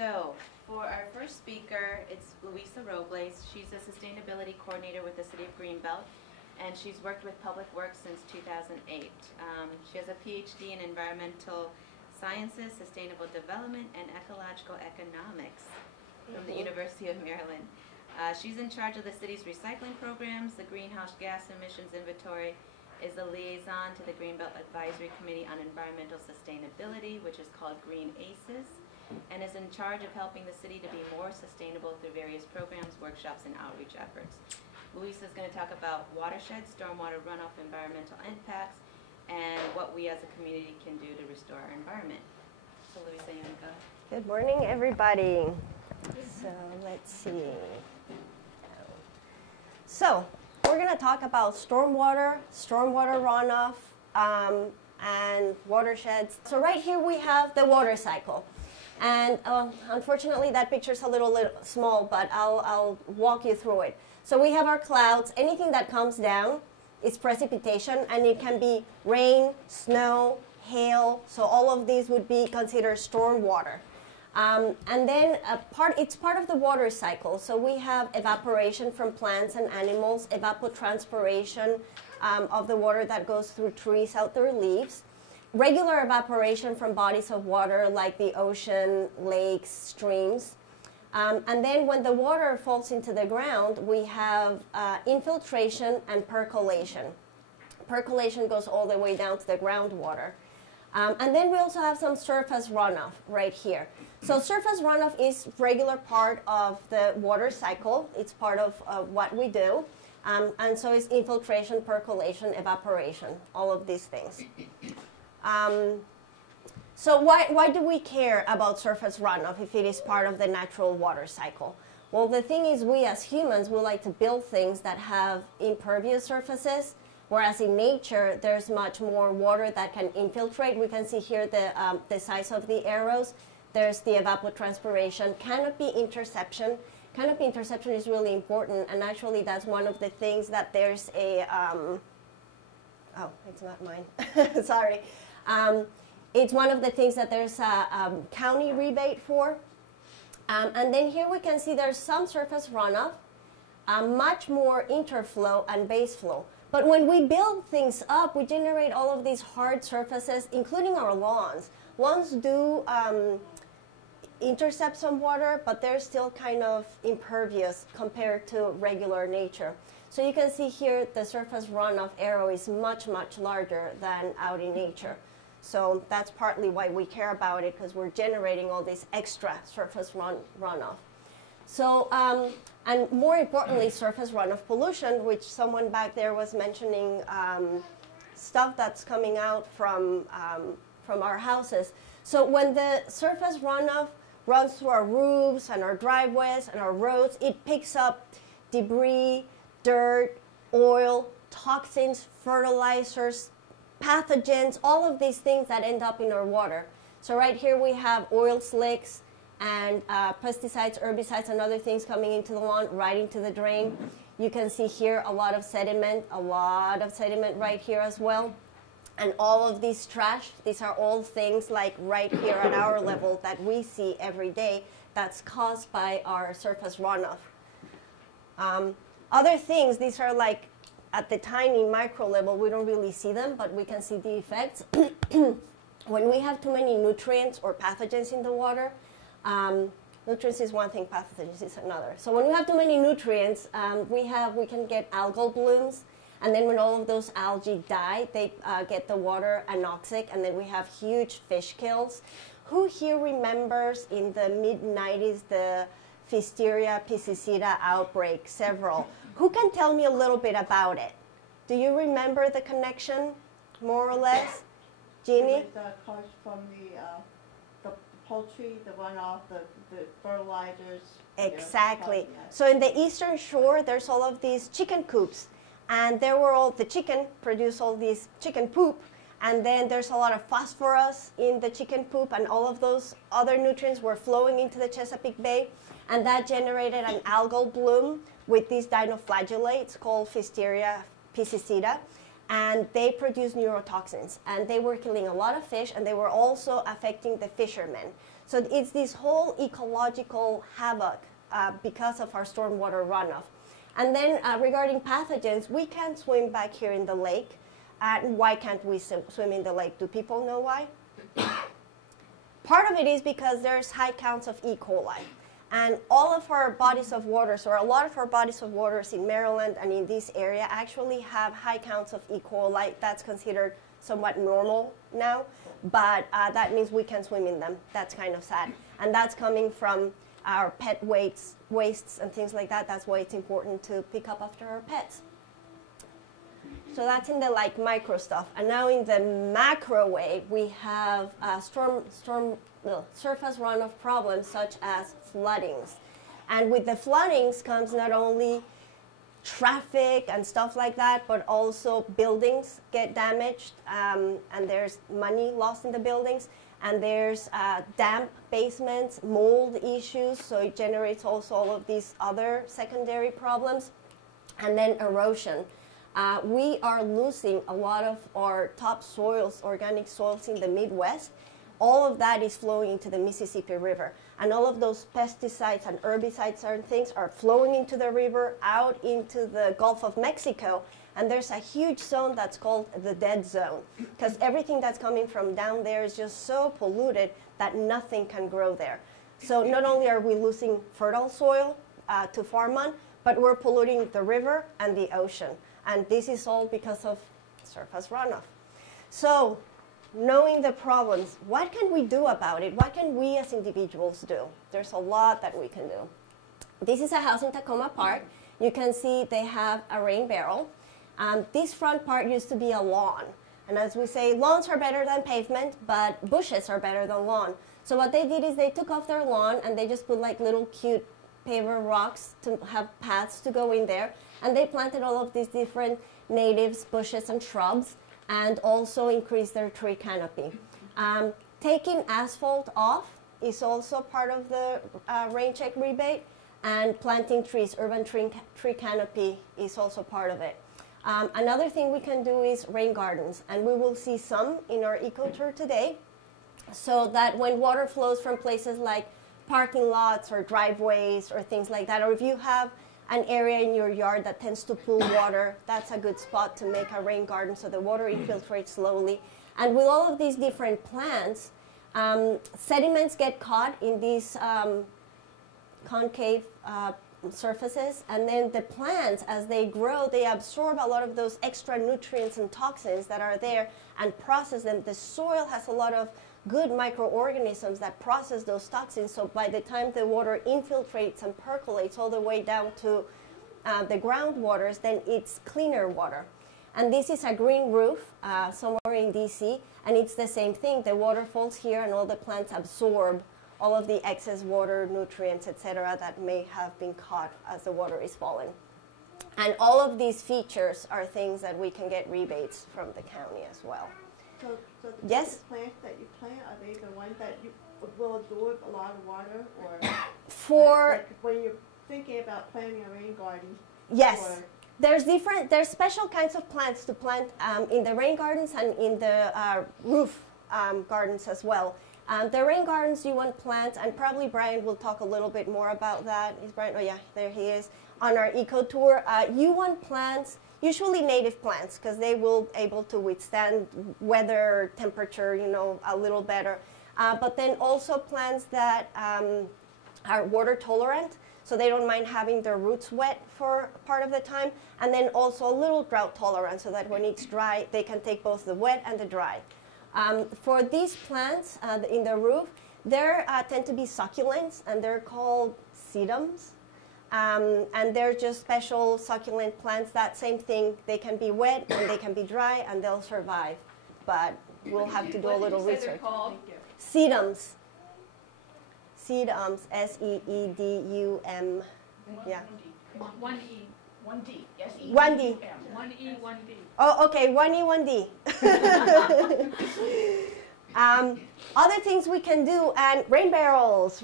So, for our first speaker, it's Luisa Robles. She's a sustainability coordinator with the City of Greenbelt, and she's worked with Public Works since 2008. She has a PhD in environmental sciences, sustainable development, and ecological economics from the University of Maryland. She's in charge of the city's recycling programs, the greenhouse gas emissions inventory, is a liaison to the Greenbelt Advisory Committee on Environmental Sustainability, which is called Green ACES, and is in charge of helping the city to be more sustainable through various programs, workshops, and outreach efforts. Luisa is going to talk about watersheds, stormwater runoff, environmental impacts, and what we as a community can do to restore our environment. So Luisa, you want to go? Good morning, everybody. So let's see. So we're going to talk about stormwater runoff, and watersheds. So right here we have the water cycle. And unfortunately that picture's a little small, but I'll walk you through it. So we have our clouds. Anything that comes down is precipitation, and it can be rain, snow, hail. So all of these would be considered stormwater. And then it's part of the water cycle. So we have evaporation from plants and animals, evapotranspiration of the water that goes through trees out their leaves, regular evaporation from bodies of water like the ocean, lakes, streams. And then when the water falls into the ground, we have infiltration and percolation. Percolation goes all the way down to the groundwater. And then we also have some surface runoff right here. So surface runoff is regular part of the water cycle. It's part of what we do. And so is infiltration, percolation, evaporation, all of these things. So why do we care about surface runoff if it is part of the natural water cycle? Well, the thing is, we as humans, we like to build things that have impervious surfaces, whereas in nature, there's much more water that can infiltrate. We can see here the size of the arrows. There's the evapotranspiration, canopy interception. Canopy interception is really important, and actually that's one of the things that there's a, oh, it's not mine, sorry. It's one of the things that there's a county rebate for. And then here we can see there's some surface runoff, much more interflow and base flow. But when we build things up, we generate all of these hard surfaces, including our lawns. Lawns do intercept some water, but they're still kind of impervious compared to regular nature. So you can see here the surface runoff arrow is much, much larger than out in nature. So that's partly why we care about it, because we're generating all this extra surface runoff. So, and more importantly, surface runoff pollution, which someone back there was mentioning, stuff that's coming out from our houses. So when the surface runoff runs through our roofs and our driveways and our roads, it picks up debris, dirt, oil, toxins, fertilizers, pathogens, all of these things that end up in our water. So right here we have oil slicks and pesticides, herbicides, and other things coming into the lawn, right into the drain. You can see here a lot of sediment right here as well. And all of these trash, these are all things like right here at our level that we see every day that's caused by our surface runoff. Other things, these are like at the tiny micro level, we don't really see them, but we can see the effects. When we have too many nutrients or pathogens in the water, nutrients is one thing, pathogens is another. So when we have too many nutrients, we can get algal blooms, and then when all of those algae die, they get the water anoxic, and then we have huge fish kills. Who here remembers in the mid-90s the Pfiesteria piscicida outbreak, several? Who can tell me a little bit about it? Do you remember the connection, more or less? Jeannie? The comes from the poultry, the runoff, the fertilizers. Exactly. So in the eastern shore, there's all of these chicken coops. And there were all, the chicken produce all this chicken poop. And then there's a lot of phosphorus in the chicken poop, and all of those other nutrients were flowing into the Chesapeake Bay. And that generated an algal bloom with these dinoflagellates called Pfiesteria piscicida. And they produce neurotoxins. And they were killing a lot of fish, and they were also affecting the fishermen. So it's this whole ecological havoc because of our stormwater runoff. And then regarding pathogens, we can't swim back here in the lake. And why can't we swim in the lake? Do people know why? Part of it is because there's high counts of E. coli. And all of our bodies of waters, or a lot of our bodies of waters in Maryland and in this area actually have high counts of E. coli. That's considered somewhat normal now, but that means we can swim in them. That's kind of sad. And that's coming from our pet wastes and things like that. That's why it's important to pick up after our pets. So that's in the like micro stuff. And now in the macro way, we have surface runoff problems such as floodings. And with the floodings comes not only traffic and stuff like that, but also buildings get damaged, and there's money lost in the buildings, and there's damp basements, mold issues, so it generates also all of these other secondary problems, and then erosion. We are losing a lot of our top soils, organic soils in the Midwest. All of that is flowing into the Mississippi River. And all of those pesticides and herbicides and things are flowing into the river, out into the Gulf of Mexico. And there's a huge zone that's called the dead zone, because everything that's coming from down there is just so polluted that nothing can grow there. So not only are we losing fertile soil to farm on, but we're polluting the river and the ocean. And this is all because of surface runoff. So knowing the problems, what can we do about it? What can we as individuals do? There's a lot that we can do. This is a house in Tacoma Park. You can see they have a rain barrel. This front part used to be a lawn. And as we say, lawns are better than pavement, but bushes are better than lawn. So what they did is they took off their lawn and they just put like little cute paver rocks to have paths to go in there. And they planted all of these different natives, bushes, and shrubs, and also increased their tree canopy. Taking asphalt off is also part of the rain check rebate, and planting trees, urban tree canopy is also part of it. Another thing we can do is rain gardens, and we will see some in our eco tour today, so that when water flows from places like parking lots or driveways or things like that, or if you have an area in your yard that tends to pool water, that's a good spot to make a rain garden so the water infiltrates slowly. And with all of these different plants, sediments get caught in these concave surfaces, and then the plants, as they grow, they absorb a lot of those extra nutrients and toxins that are there and process them. The soil has a lot of good microorganisms that process those toxins, so by the time the water infiltrates and percolates all the way down to the groundwaters, then it's cleaner water. And this is a green roof somewhere in DC, and it's the same thing. The water falls here and all the plants absorb all of the excess water, nutrients, etc., that may have been caught as the water is falling. And all of these features are things that we can get rebates from the county as well. So the Yes? plants that you plant, are they the ones that you will absorb a lot of water, or For like when you're thinking about planting a rain garden? yes, Or, there's special kinds of plants to plant in the rain gardens and in the roof gardens as well. The rain gardens, you want plants, and probably Brian will talk a little bit more about that. Is Brian? Oh yeah, there he is on our eco tour. You want plants, usually native plants, because they will able to withstand weather, temperature, you know, a little better. But then also plants that are water tolerant, so they don't mind having their roots wet for part of the time. And then also a little drought tolerant, so that when it's dry, they can take both the wet and the dry. For these plants in the roof, there tend to be succulents, and they're called sedums. And they're just special succulent plants. That same thing, they can be wet and they can be dry, and they'll survive. But we'll have to do a little research. Sedums. Sedums, S-E-E-D-U-M. Yeah. One E, one D. Yes, E. One D. One E, one D. Oh, okay, 1E, 1D. Other things we can do, and rain barrels,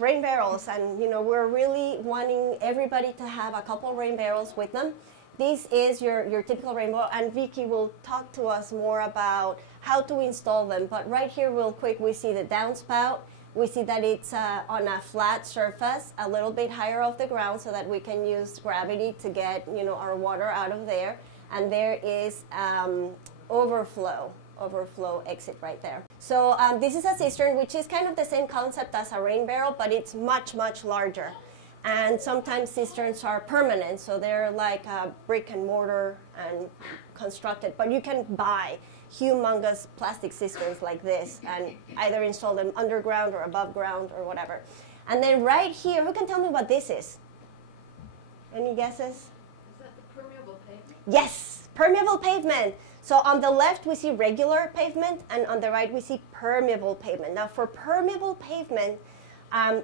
and you know, we're really wanting everybody to have a couple rain barrels with them. This is your typical rainbow, and Vicky will talk to us more about how to install them. But right here, real quick, we see the downspout. We see that it's on a flat surface, a little bit higher off the ground, so that we can use gravity to get, you know, our water out of there. And there is overflow exit right there. So this is a cistern, which is kind of the same concept as a rain barrel, but it's much, much larger. And sometimes cisterns are permanent, so they're like brick and mortar and constructed. But you can buy humongous plastic cisterns like this and either install them underground or above ground or whatever. And then right here, who can tell me what this is? Any guesses? Is that the permeable pavement? Yes, permeable pavement. So on the left we see regular pavement, and on the right we see permeable pavement. Now for permeable pavement,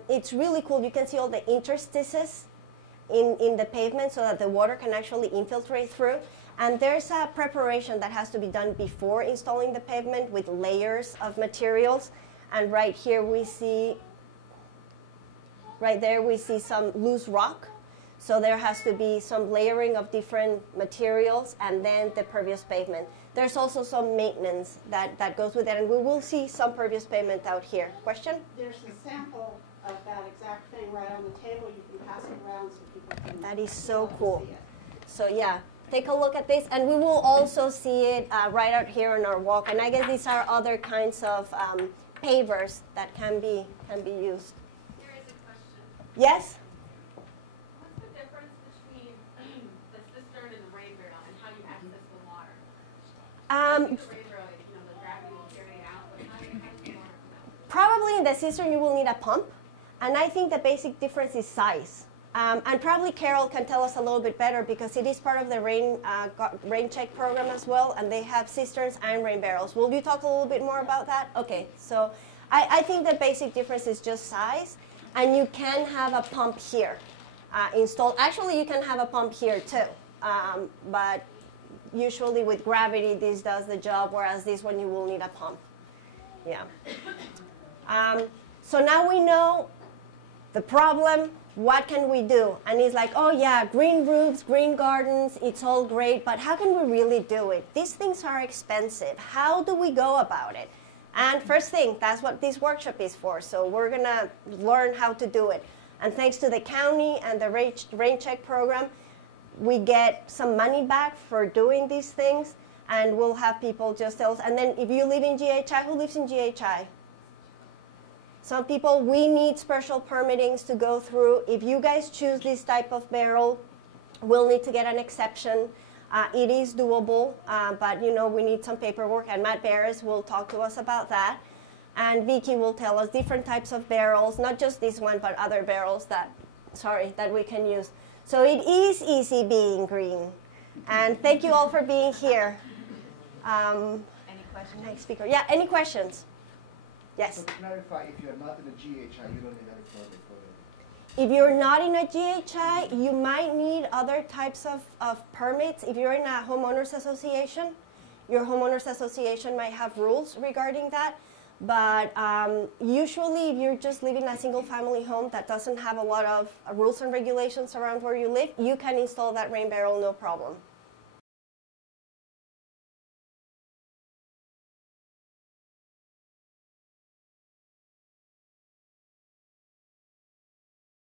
it's really cool. You can see all the interstices in the pavement so that the water can actually infiltrate through. And there's a preparation that has to be done before installing the pavement with layers of materials. And right here we see, right there we see some loose rock. So there has to be some layering of different materials and then the pervious pavement. There's also some maintenance that goes with it, and we will see some pervious pavement out here. Question? There's a sample of that exact thing right on the table. You can pass it around so people can. That is so see cool. it. So yeah, take a look at this, and we will also see it right out here on our walk. And I guess these are other kinds of pavers that can be used. Here is a question. Yes? What's the difference between the cistern and the rain barrel and how you access the water? I think the rain barrel, you know, the gravity will carry it out, but how do you access the water from that? Probably in the cistern you will need a pump, and I think the basic difference is size. And probably Carol can tell us a little bit better because it is part of the rain check program as well, and they have cisterns and rain barrels. Will you talk a little bit more about that? Okay, so I think the basic difference is just size, and you can have a pump here installed. Actually, you can have a pump here too, but usually with gravity this does the job, whereas this one you will need a pump. Yeah. So now we know the problem. What can we do? And he's like, oh yeah, green roofs, green gardens, it's all great, but how can we really do it? These things are expensive. How do we go about it? And first thing, that's what this workshop is for. So we're gonna learn how to do it. And thanks to the county and the rain check program, we get some money back for doing these things, and we'll have people just tell us. And then if you live in GHI, who lives in GHI? Some people, we need special permittings to go through. If you guys choose this type of barrel, we'll need to get an exception. It is doable, but you know, we need some paperwork, and Matt Barris will talk to us about that. And Vicky will tell us different types of barrels, not just this one, but other barrels that we can use. So it is easy being green. And thank you all for being here. Any questions? Next speaker. Yeah, any questions? Yes. So to clarify, if you're not in a GHI, you don't need any permit for it. If you're not in a GHI, you might need other types of permits. If you're in a homeowners association, your homeowners association might have rules regarding that. But usually, if you're just living in a single family home that doesn't have a lot of rules and regulations around where you live, you can install that rain barrel, no problem.